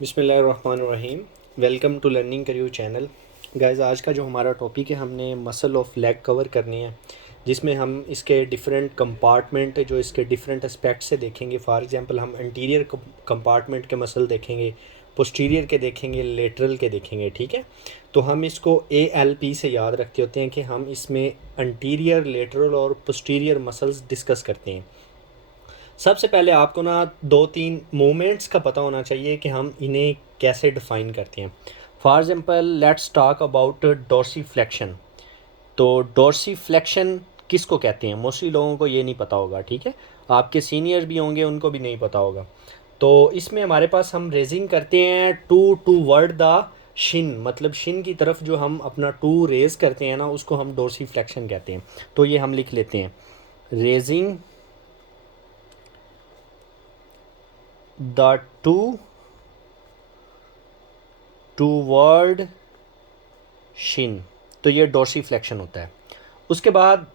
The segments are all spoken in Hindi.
बिस्मिल्लाहिर्रहमानिर्रहीम। Welcome to learning career channel. Guys, आज का जो हमारा टॉपिक है, हमने मसल ऑफ लेग कवर करनी है, जिसमें हम इसके डिफरेंट कंपार्टमेंट जो इसके डिफरेंट एस्पेक्ट से देखेंगे। फॉर एग्जांपल हम इंटीरियर कंपार्टमेंट के मसल देखेंगे, पोस्टीरियर के देखेंगे, लेटरल के देखेंगे। ठीक है, तो हम इसको ALP से याद रखते होते हैं कि हम इसमें इंटीरियर, लेटरल और पोस्टीरियर मसल्स डिस्कस करते हैं। सबसे पहले आपको ना दो तीन मूवमेंट्स का पता होना चाहिए कि हम इन्हें कैसे डिफ़ाइन करते हैं। For example let's talk about dorsiflexion. तो डोर्सीफ्लेक्शन किसको कहते हैं? मोस्टली लोगों को ये नहीं पता होगा। ठीक है, आपके सीनियर भी होंगे, उनको भी नहीं पता होगा। तो इसमें हमारे पास हम रेजिंग करते हैं टू वर्ड द शिन, मतलब शिन की तरफ जो हम अपना टू रेज करते हैं ना, उसको हम डोर्सीफ्लेक्शन कहते हैं। तो ये हम लिख लेते हैं, रेजिंग द टूवर्ड शिन। तो ये डोर्सीफ्लेक्शन होता है। उसके बाद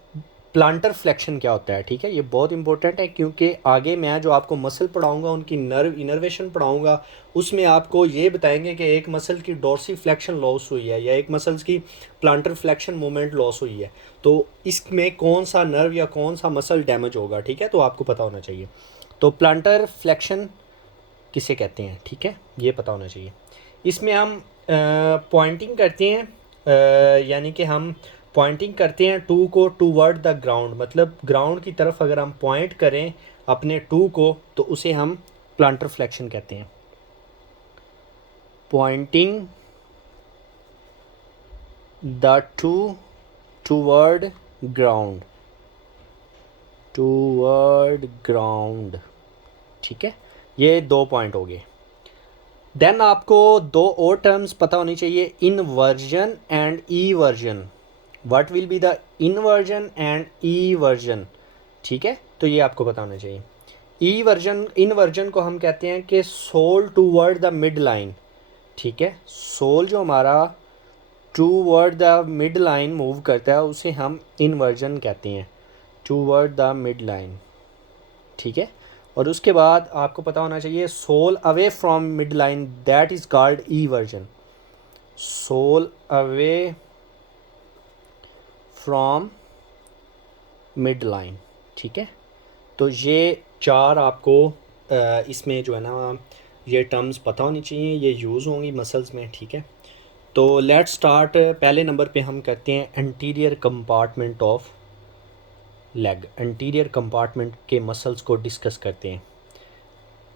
प्लांटर फ्लेक्शन क्या होता है? ठीक है, ये बहुत इंपॉर्टेंट है, क्योंकि आगे मैं जो आपको मसल पढ़ाऊंगा, उनकी नर्व इनर्वेशन पढ़ाऊंगा, उसमें आपको ये बताएंगे कि एक मसल की डोर्सीफ्लेक्शन लॉस हुई है या एक मसल्स की प्लांटर फ्लेक्शन मूवमेंट लॉस हुई है, तो इसमें कौन सा नर्व या कौन सा मसल डैमेज होगा। ठीक है, तो आपको पता होना चाहिए। तो प्लांटर फ्लेक्शन किसे कहते हैं, ठीक है, ये पता होना चाहिए। इसमें हम पॉइंटिंग करते हैं, यानी कि हम पॉइंटिंग करते हैं टू को टूवर्ड द ग्राउंड, मतलब ग्राउंड की तरफ अगर हम पॉइंट करें अपने टू को, तो उसे हम प्लांटर फ्लेक्शन कहते हैं। Poynting the two toward ground, toward ground. ठीक है, ये दो पॉइंट हो गए। देन आपको दो और टर्म्स पता होनी चाहिए, inversion and E version. What will be the inversion and E version? ठीक है, तो ये आपको पता होना चाहिए। ई वर्जन, इनवर्जन को हम कहते हैं कि sole toward the mid line. ठीक है, सोल जो हमारा toward the mid line move करता है, उसे हम इनवर्जन कहते हैं, टूवर्ड द मिड लाइन। ठीक है, और उसके बाद आपको पता होना चाहिए sole away from mid line, that is called eversion. Sole away from mid line. ठीक है, तो ये चार आपको इसमें जो है ना, ये टर्म्स पता होनी चाहिए, ये यूज़ होंगी मसल्स में। ठीक है, तो लेट्स स्टार्ट। पहले नंबर पे हम कहते हैं anterior compartment of leg. Anterior compartment के मसल्स को डिस्कस करते हैं,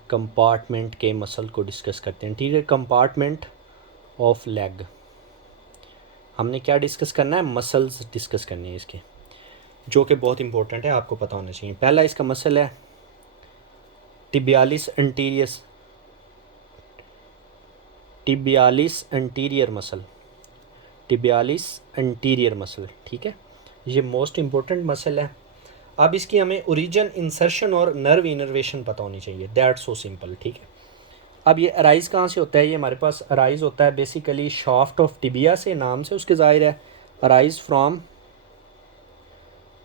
कंपार्टमेंट के मसल को डिस्कस करते हैं। इंटीरियर कंपार्टमेंट ऑफ लेग, हमने क्या डिस्कस करना है? मसल्स डिस्कस करनी है इसके, जो कि बहुत इंपॉर्टेंट है, आपको पता होना चाहिए। पहला इसका मसल है tibialis anterior, tibialis anterior muscle, tibialis anterior muscle. ठीक है, ये मोस्ट इंपॉर्टेंट मसल है। अब इसकी हमें ओरिजिन, इंसर्शन और नर्व इनर्वेशन पता होनी चाहिए, दैट्स सो सिंपल। ठीक है, अब ये अराइज कहाँ से होता है? ये हमारे पास अराइज होता है बेसिकली शाफ्ट ऑफ टिबिया से, नाम से उसके ज़ाहिर है, arise from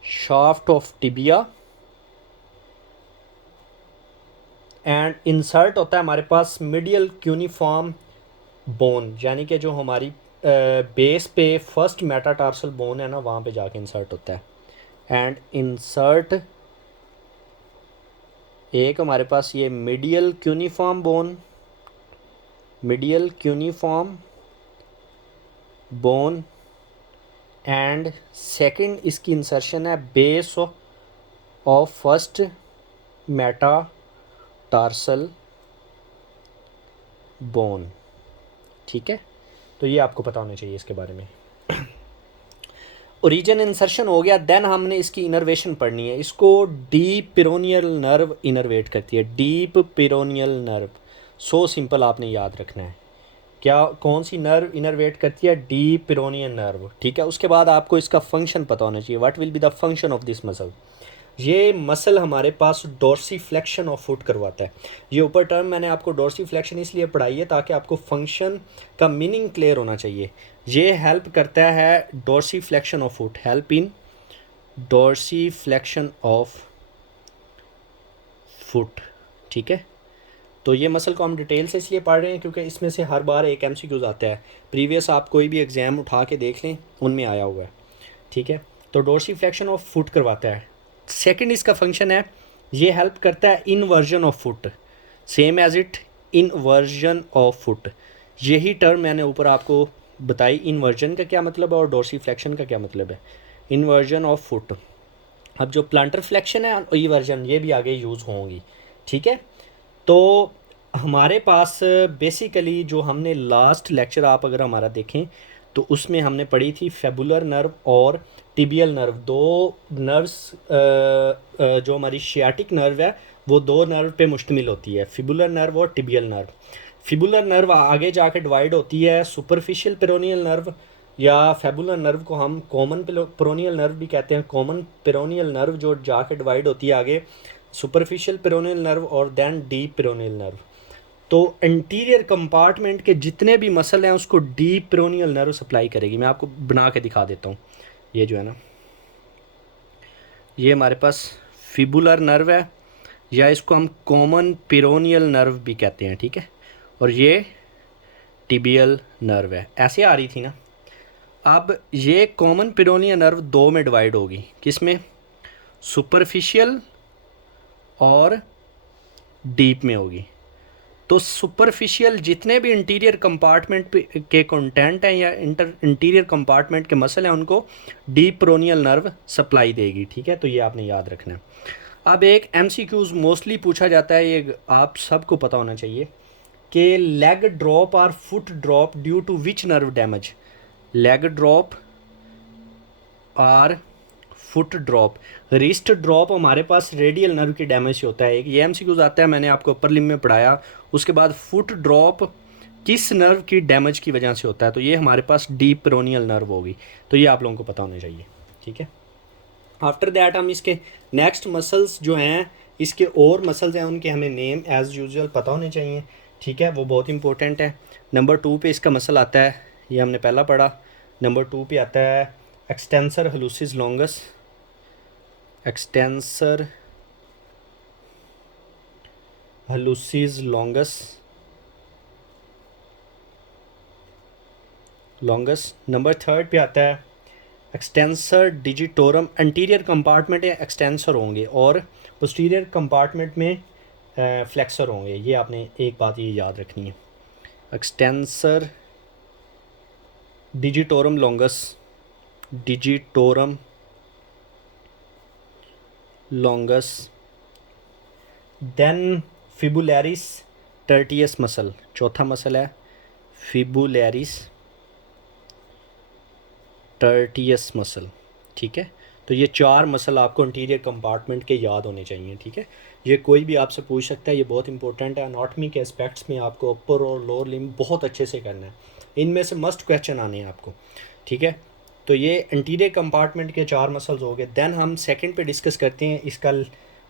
shaft of tibia, and insert होता है हमारे पास मीडियल क्यूनिफॉर्म बोन, यानी कि जो हमारी बेस पे फर्स्ट मेटाटार्सल बोन है ना, वहाँ पे जाके इंसर्ट होता है। एंड इंसर्ट एक हमारे पास ये medial cuneiform bone, medial cuneiform bone, and second इसकी इंसर्शन है base of first metatarsal bone. ठीक है, तो ये आपको पता होना चाहिए इसके बारे में। ओरिजिन इंसर्शन हो गया, देन हमने इसकी इनर्वेशन पढ़नी है। इसको डीप पिरोनियल नर्व इनर्वेट करती है, deep peroneal nerve. So simple आपने याद रखना है, क्या कौन सी नर्व इनर्वेट करती है? Deep peroneal nerve. ठीक है, उसके बाद आपको इसका फंक्शन पता होना चाहिए, what will be the function of this muscle. ये मसल हमारे पास डोर्सीफ्लेक्शन ऑफ फुट करवाता है। ये ऊपर टर्म मैंने आपको डोर्सीफ्लेक्शन इसलिए पढ़ाई है ताकि आपको फंक्शन का मीनिंग क्लियर होना चाहिए। ये हेल्प करता है dorsiflexion of foot, help in dorsiflexion of foot. ठीक है, तो ये मसल को हम डिटेल से इसलिए पढ़ रहे हैं क्योंकि इसमें से हर बार एक एमसीक्यूज आता है। प्रीवियस आप कोई भी एग्ज़ाम उठा के देख लें, उनमें आया हुआ है। ठीक है, तो डोर्सीफ्लेक्शन ऑफ फुट करवाता है। सेकंड इसका फंक्शन है, ये हेल्प करता है inversion of foot, same as it inversion of foot. यही टर्म मैंने ऊपर आपको बताई, इनवर्जन का क्या मतलब है और डोर्सीफ्लेक्शन का क्या मतलब है। इनवर्जन ऑफ फुट, अब जो प्लांटर फ्लेक्शन है और इवर्जन, ये भी आगे यूज़ होंगी। ठीक है, तो हमारे पास बेसिकली जो हमने लास्ट लेक्चर आप अगर हमारा देखें तो उसमें हमने पढ़ी थी फेबुलर नर्व और टिबियल नर्व, दो नर्व्स जो हमारी शियाटिक नर्व है वो दो नर्व पे मुश्तमिल होती है, फिबुलर नर्व और टिबियल नर्व। फिबुलर नर्व आगे जाके डिवाइड होती है सुपरफिशियल पेरोनियल नर्व, या फेबुलर नर्व को हम कॉमन पेरोनियल नर्व भी कहते हैं। कॉमन पेरोनियल नर्व जो जाके डिवाइड होती है आगे सुपरफिशियल पेरोनियल नर्व और देन डीप पेरोनियल नर्व। तो इंटीरियर कंपार्टमेंट के जितने भी मसल हैं उसको डीप पेरोनियल नर्व सप्लाई करेगी। मैं आपको बना के दिखा देता हूँ। ये जो है ना, ये हमारे पास फिबुलर नर्व है, या इसको हम कॉमन पेरोनियल नर्व भी कहते हैं। ठीक है, और ये टिबियल नर्व है। ऐसे आ रही थी ना। अब ये कॉमन पेरोनियल नर्व दो में डिवाइड होगी, किस में? सुपरफिशियल और डीप में होगी। तो सुपरफिशियल जितने भी इंटीरियर कंपार्टमेंट के कंटेंट हैं या इंटीरियर कंपार्टमेंट के मसल हैं उनको डीप पेरोनियल नर्व सप्लाई देगी। ठीक है, तो ये आपने याद रखना है। अब एक एमसीक्यूज मोस्टली पूछा जाता है, ये आप सबको पता होना चाहिए कि लेग ड्रॉप और foot drop due to which nerve damage. Leg drop और फुट ड्रॉप, रिस्ट ड्रॉप हमारे पास रेडियल नर्व की डैमेज से होता है। एक ये एमसीक्यूज आता है, मैंने आपको अपर लिम में पढ़ाया। उसके बाद फुट ड्रॉप किस नर्व की डैमेज की वजह से होता है, तो ये हमारे पास डीप पेरोनियल नर्व होगी। तो ये आप लोगों को पता होना चाहिए। ठीक है, आफ्टर दैट हम इसके नेक्स्ट मसल्स जो हैं, इसके और मसल्स हैं उनके हमें नेम एज़ यूजुअल पता होने चाहिए। ठीक है, वो बहुत इंपॉर्टेंट है। नंबर 2 पे इसका मसल आता है, ये हमने पहला पढ़ा। नंबर 2 पे आता है extensor hallucis longus, extensor hallucis longus. Number 3 पे आता है एक्सटेंसर डिजिटोरम। एंटीरियर कंपार्टमेंट या एक्सटेंसर होंगे और पोस्टीरियर कंपार्टमेंट में फ्लेक्सर होंगे। ये आपने एक बात ये याद रखनी है, extensor digitorum longus, digitorum longus. Then fibularis tertius muscle, चौथा मसल है फिबुलैरिस टर्टियस मसल। ठीक है, तो ये 4 मसल आपको इंटीरियर कंपार्टमेंट के याद होने चाहिए। ठीक है, ये कोई भी आपसे पूछ सकता है, ये बहुत इंपॉर्टेंट है। अनाटमी के एस्पेक्ट्स में आपको अपर और लोअर लिम्ब बहुत अच्छे से करना है, इनमें से मस्ट क्वेश्चन आने हैं आपको। ठीक है, तो ये इंटीरियर कंपार्टमेंट के 4 मसल्स हो गए। देन हम सेकंड पे डिस्कस करते हैं, इसका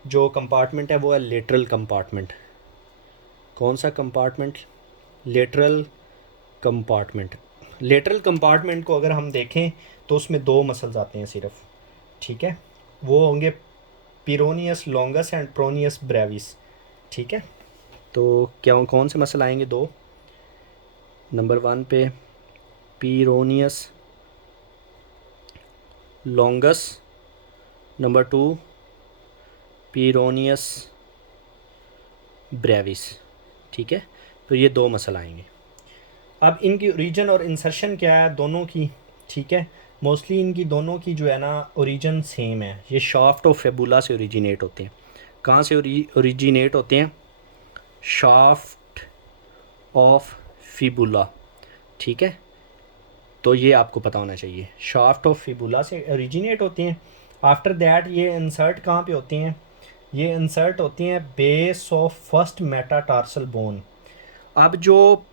जो कंपार्टमेंट है वो है लेटरल कंपार्टमेंट। कौन सा compartment? Lateral compartment. Lateral compartment को अगर हम देखें तो उसमें 2 मसल्स आते हैं सिर्फ। ठीक है, वो होंगे पिरोनियस लॉन्गस एंड प्रोनियस ब्रेविस। ठीक है, तो क्या कौन से मसल आएंगे? 2। नंबर 1 पे पिरोनियस लॉन्गस, नंबर 2 पिरोनियस ब्रेविस। ठीक है, तो ये 2 मसल आएंगे। अब इनकी ओरिजिन और इंसर्शन क्या है दोनों की? ठीक है, मोस्टली इनकी दोनों की जो है ना ओरिजिन सेम है। ये शाफ्ट ऑफ फेबुला से ओरिजिनेट होते हैं। कहाँ से ओरिजिनेट होते हैं? Shaft of fibula. ठीक है, तो ये आपको पता होना चाहिए, शाफ्ट ऑफ फिबुला से ओरिजिनेट होते हैं। आफ्टर दैट ये इंसर्ट कहाँ पे होती हैं? ये इंसर्ट होती हैं base of first metatarsal bone. अब जो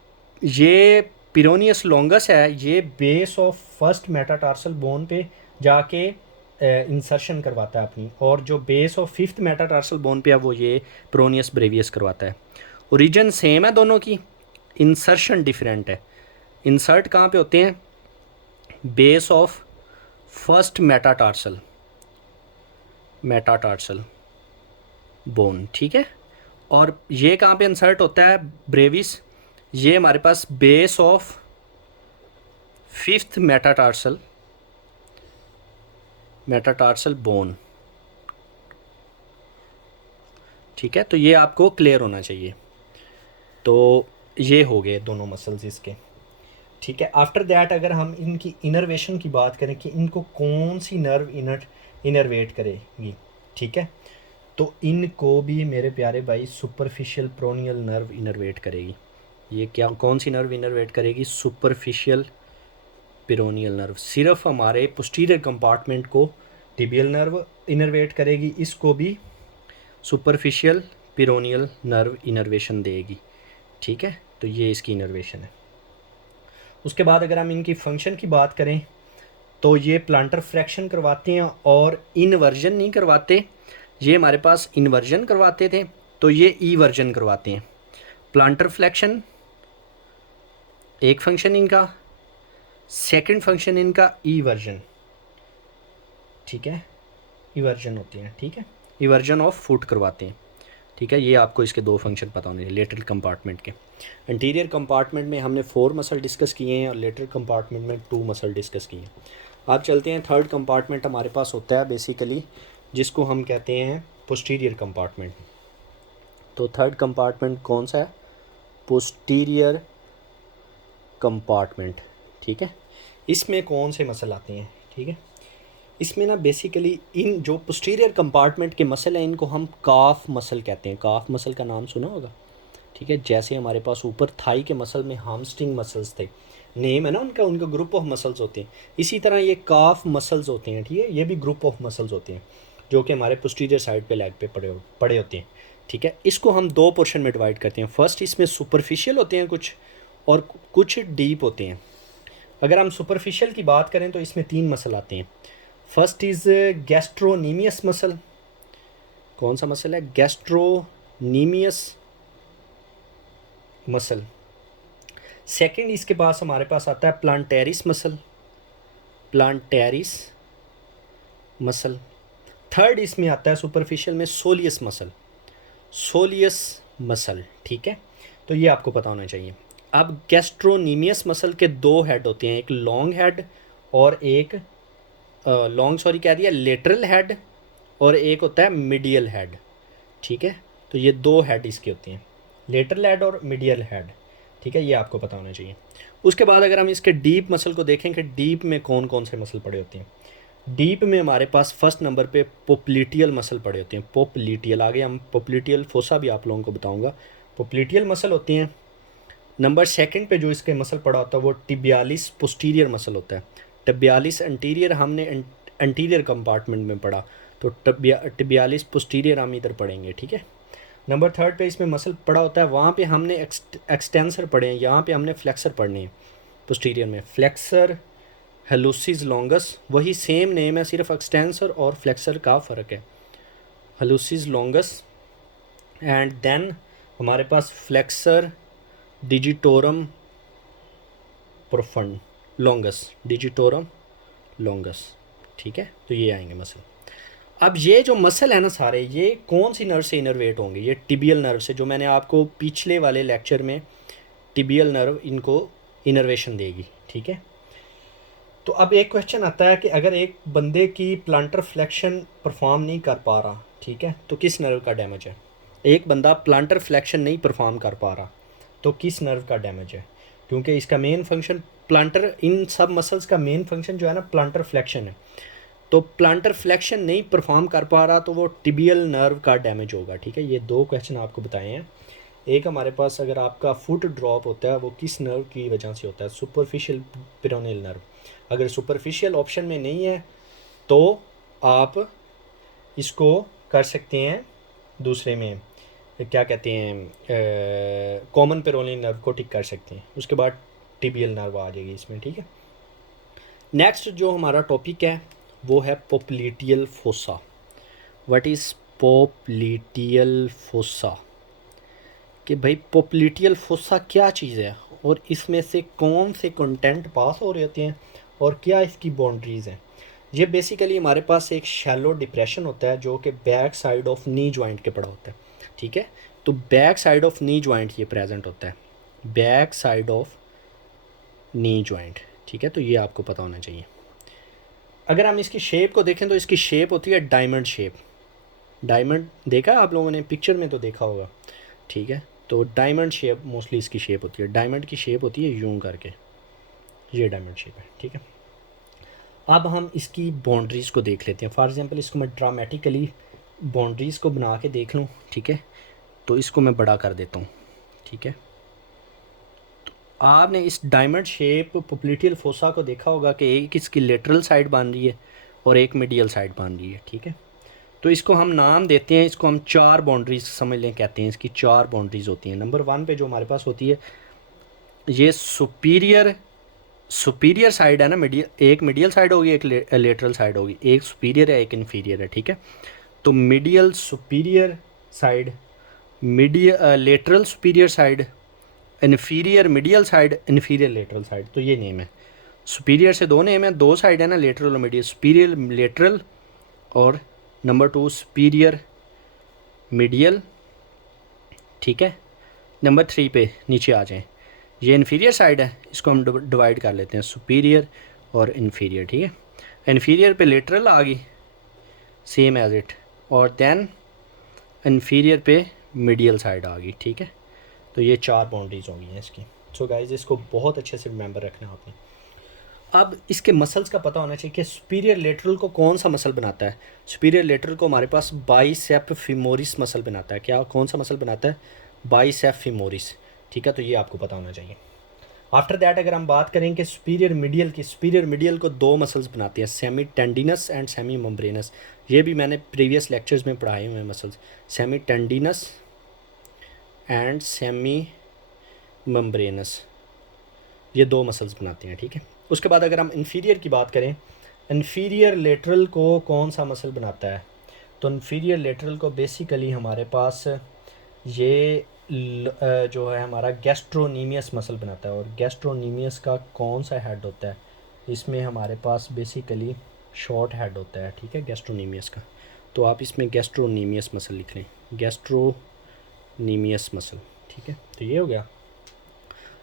ये पिरोनियस लॉन्गस है, ये base of first metatarsal bone पे जाके इंसर्शन करवाता है अपनी, और जो base of fifth metatarsal bone पे है वो ये पिरोनियस ब्रेवियस करवाता है। ओरिजिन सेम है दोनों की, इंसर्शन डिफरेंट है। इंसर्ट कहाँ पे होते हैं? Base of first metatarsal bone. ठीक है, और ये कहाँ पे इंसर्ट होता है ब्रेविस, ये हमारे पास base of fifth metatarsal bone, ठीक है। तो ये आपको क्लियर होना चाहिए। तो ये हो गए दोनों मसल्स इसके, ठीक है। आफ्टर दैट अगर हम इनकी इनर्वेशन की बात करें कि इनको कौन सी नर्व इनर्वेट करेगी, ठीक है, तो इनको भी मेरे प्यारे भाई सुपरफिशियल प्रोनियल नर्व इनर्वेट करेगी। ये क्या, कौन सी नर्व इनर्वेट करेगी? Superficial peroneal nerve. सिर्फ हमारे पोस्टीरियर कंपार्टमेंट को टिबियल नर्व इनर्वेट करेगी, इसको भी सुपरफिशियल पिरोनियल नर्व इनर्वेशन देगी, ठीक है। तो ये इसकी इनर्वेशन है। उसके बाद अगर हम इनकी फंक्शन की बात करें तो ये प्लांटर फ्रैक्शन करवाते हैं और इनवर्जन नहीं करवाते। ये हमारे पास इन्वर्जन करवाते थे, तो ये ई वर्जन करवाते हैं। प्लांटर फ्लैक्शन एक फंक्शन इनका, सेकंड फंक्शन इनका ई वर्जन, ठीक है, इवर्जन होती है, ठीक है, इवर्जन ऑफ फुट करवाते हैं, ठीक है। ये आपको इसके दो फंक्शन पता होने चाहिए लेटरल कंपार्टमेंट के। इंटीरियर कंपार्टमेंट में हमने 4 मसल डिस्कस किए हैं और लेटरल कंपार्टमेंट में 2 मसल डिस्कस किए हैं। आप चलते हैं थर्ड कंपार्टमेंट हमारे पास होता है बेसिकली, जिसको हम कहते हैं पोस्टीरियर कंपार्टमेंट। तो थर्ड कंपार्टमेंट कौन सा है? पोस्टीरियर कंपार्टमेंट, ठीक है। इसमें कौन से मसल आते हैं, ठीक है। इसमें ना बेसिकली इन जो पोस्टीरियर कंपार्टमेंट के मसल हैं इनको हम काफ मसल कहते हैं। काफ मसल का नाम सुना होगा, ठीक है। जैसे हमारे पास ऊपर थाई के मसल में हामस्ट्रिंग मसल्स थे, नेम है ना उनका, उनका ग्रुप ऑफ मसल्स होते हैं। इसी तरह ये काफ मसल्स होते हैं, ठीक है, ये भी ग्रुप ऑफ मसल्स होते हैं जो कि हमारे पोस्टीरियर साइड पे लेग पे पड़े होते हैं, ठीक है। इसको हम 2 पोर्शन में डिवाइड करते हैं। फर्स्ट इसमें सुपरफिशियल होते हैं कुछ और कुछ डीप होते हैं। अगर हम सुपरफिशियल की बात करें तो इसमें 3 मसल आते हैं। First is gastrocnemius muscle. कौन सा मसल है? Gastrocnemius muscle. सेकंड इसके पास हमारे पास आता है प्लांटेरिस मसल, प्लांटेरिस मसल। थर्ड इसमें आता है सुपरफिशियल में सोलियस मसल, सोलियस मसल, ठीक है। तो ये आपको पता होना चाहिए। अब गैस्ट्रोनीमियस मसल के 2 हेड होते हैं, एक लॉन्ग हेड और एक कह दिया लेटरल हेड, और एक होता है मीडियल हेड, ठीक है। तो ये 2 हेड इसके होते हैं, लेटरल हेड और मीडियल हेड, ठीक है। ये आपको पता होना चाहिए। उसके बाद अगर हम इसके डीप मसल को देखें कि डीप में कौन कौन से मसल पड़े होते हैं, डीप में हमारे पास फर्स्ट नंबर पे पोप्लिटियल मसल पड़े होते हैं। पोप्लिटियल, आगे हम पोप्लिटियल फोसा भी आप लोगों को बताऊंगा। पोप्लिटियल मसल होती हैं। नंबर सेकंड पे जो इसके मसल पड़ा होता है वो टिबियालिस पोस्टीरियर मसल होता है। टिबियालिस एंटीरियर हमने एंटीरियर कंपार्टमेंट में पढ़ा, तो टिबियालिस पोस्टीरियर हम इधर पढ़ेंगे, ठीक है। नंबर थर्ड पे इसमें मसल पड़ा होता है, वहाँ पे हमने एक्सटेंसर पढ़े हैं, यहाँ पे हमने फ्लेक्सर पढ़ने हैं। पोस्टीरियर में फ्लेक्सर, हेलुसिस लॉन्गस, वही सेम नेम है, सिर्फ एक्सटेंसर और फ्लेक्सर का फ़र्क है। हेलुसिस लॉन्गस एंड देन हमारे पास flexor digitorum profundus longus, digitorum longus, ठीक है। तो ये आएंगे मसल। अब ये जो मसल है ना सारे, ये कौन सी नर्व से इनर्वेट होंगे? ये टिबियल नर्व से, जो मैंने आपको पिछले वाले लेक्चर में टिबियल नर्व इनको इनर्वेशन देगी, ठीक है। तो अब एक क्वेश्चन आता है कि अगर एक बंदे की प्लांटर फ्लेक्शन परफॉर्म नहीं कर पा रहा, ठीक है, तो किस नर्व का डैमेज है? एक बंदा प्लांटर फ्लेक्शन नहीं परफॉर्म कर पा रहा तो किस नर्व का डैमेज है? क्योंकि इसका मेन फंक्शन प्लांटर, इन सब मसल्स का मेन फंक्शन जो है ना प्लांटर फ्लेक्शन है। तो प्लांटर फ्लेक्शन नहीं परफॉर्म कर पा रहा तो वो टिबियल नर्व का डैमेज होगा, ठीक है। ये 2 क्वेश्चन आपको बताए हैं। एक हमारे पास अगर आपका फुट ड्रॉप होता है वो किस नर्व की वजह से होता है? Superficial peroneal nerve. अगर सुपरफिशियल ऑप्शन में नहीं है तो आप इसको कर सकते हैं दूसरे में, क्या कहते हैं, कॉमन पेरोनियल नर्व को ठीक कर सकते हैं। उसके बाद टिबियल नर्व आ जाएगी इसमें, ठीक है। नेक्स्ट जो हमारा टॉपिक है वो है popliteal fossa. What is popliteal fossa? कि भाई पोप्लिटियल फोसा क्या चीज़ है और इसमें से कौन से कंटेंट पास हो रहे होते हैं और क्या इसकी बाउंड्रीज़ हैं? ये बेसिकली हमारे पास एक शैलो डिप्रेशन होता है जो कि back side of knee joint के पड़ा होता है, ठीक है। तो back side of knee joint ये प्रेजेंट होता है, back side of knee joint, ठीक है। तो ये आपको पता होना चाहिए। अगर हम इसकी शेप को देखें तो इसकी शेप होती है डायमंड शेप। डायमंड देखा आप लोगों ने, पिक्चर में तो देखा होगा, ठीक है। तो डायमंड शेप मोस्टली इसकी शेप होती है, डायमंड की शेप होती है यूं करके, ये डायमंड शेप है, ठीक है। अब हम इसकी बाउंड्रीज़ को देख लेते हैं। फॉर एग्जांपल इसको मैं ड्रामेटिकली बाउंड्रीज़ को बना के देख लूँ, ठीक है। तो इसको मैं बड़ा कर देता हूँ, ठीक है। तो आपने इस डायमंड शेप पोप्लिटियल फोसा को देखा होगा कि एक इसकी लेटरल साइड बन रही है और एक मीडियल साइड बन रही है, ठीक है। तो इसको हम नाम देते हैं, इसको हम 4 बाउंड्रीज समझ लें कहते हैं, इसकी 4 बाउंड्रीज होती हैं। नंबर 1 पे जो हमारे पास होती है ये सुपीरियर साइड है ना, एक मीडियल साइड होगी, एक लेटरल साइड होगी, एक सुपीरियर है एक इन्फीरियर है, ठीक है। तो medial superior side, lateral superior side, inferior medial side, inferior lateral side, तो ये नेम है। सुपीरियर से 2 नेम है, 2 साइड है ना, लेटरल और मीडियल। सुपीरियर लेटरल और नंबर 2 सुपीरियर मीडियल, ठीक है। नंबर 3 पे नीचे आ जाएं, ये इन्फीरियर साइड है, इसको हम डिवाइड कर लेते हैं सुपीरियर और इन्फीरियर, ठीक है। इन्फीरियर पे लेटरल आ गई सेम एज इट, और देन इन्फीरियर पे मीडियल साइड आ गई, ठीक है। तो ये 4 बाउंड्रीज हो गई हैं इसकी। सो गाइज इसको बहुत अच्छे से रिमेंबर रखना है आपने। अब इसके मसल्स का पता होना चाहिए कि सुपीरियर लेटरल को कौन सा मसल बनाता है। सुपीरियर लेटरल को हमारे पास बाइसेप फीमोरिस मसल बनाता है। क्या, कौन सा मसल बनाता है? बाइसेप फीमोरिस, ठीक है। तो ये आपको पता होना चाहिए। आफ्टर दैट अगर हम बात करें कि सुपीरियर मीडियल की, सुपीरियर मीडियल को 2 मसल्स बनाती हैं, semi tendinous and semi membranes. ये भी मैंने प्रीवियस लेक्चर्स में पढ़ाए हुए हैं muscles, semi tendinous and semi membranes, ये 2 मसल्स बनाते हैं, ठीक है। उसके बाद अगर हम इन्फीरियर की बात करें, इन्फीरियर लेटरल को कौन सा मसल बनाता है? तो इन्फीरियर लेटरल को बेसिकली हमारे पास ये जो है हमारा गैस्ट्रोनीमियस मसल बनाता है। और गैस्ट्रोनीमियस का कौन सा हेड होता है? इसमें हमारे पास बेसिकली शॉर्ट हेड होता है, ठीक है, गैस्ट्रोनीमियस का। तो आप इसमें गैस्ट्रोनीमियस मसल लिख लें, गैस्ट्रोनीमियस मसल, ठीक है। तो ये हो गया।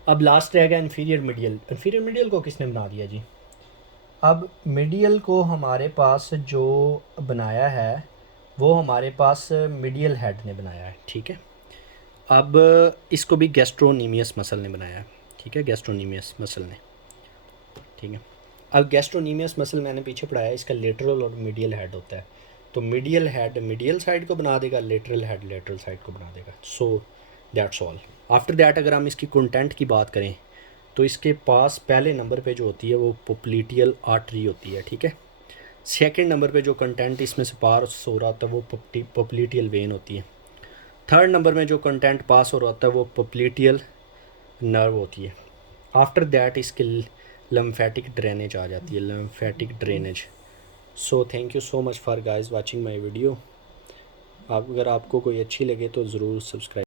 अब लास्ट रह गया इन्फीरियर मीडियल। इन्फीरियर मीडियल को किसने बना दिया जी? अब मीडियल को हमारे पास जो बनाया है वो हमारे पास मीडियल हेड ने बनाया है, ठीक है। अब इसको भी गैस्ट्रोनीमियस मसल ने बनाया है, ठीक है, गैस्ट्रोनीमियस मसल ने, ठीक है। अब गैस्ट्रोनीमियस मसल मैंने पीछे पढ़ाया, इसका लेटरल और मीडियल हेड होता है। तो मीडियल हेड मीडियल साइड को बना देगा, लेटरल हेड लेटरल साइड को बना देगा। So that's all. After that अगर हम इसकी कंटेंट की बात करें तो इसके पास पहले नंबर पे जो होती है वो पोप्लिटियल आर्टरी होती है, ठीक है। सेकंड नंबर पे जो कंटेंट इसमें से पास हो रहा होता है वो पोप्लिटियल वेन होती है। थर्ड नंबर में जो कंटेंट पास हो रहा होता है वो पोप्लिटियल नर्व होती है। आफ्टर दैट इसके लम्फेटिक ड्रेनेज आ जाती है, lymphatic drainage. So thank you so much for guys watching my video. अगर आपको कोई अच्छी लगे तो ज़रूर सब्सक्राइब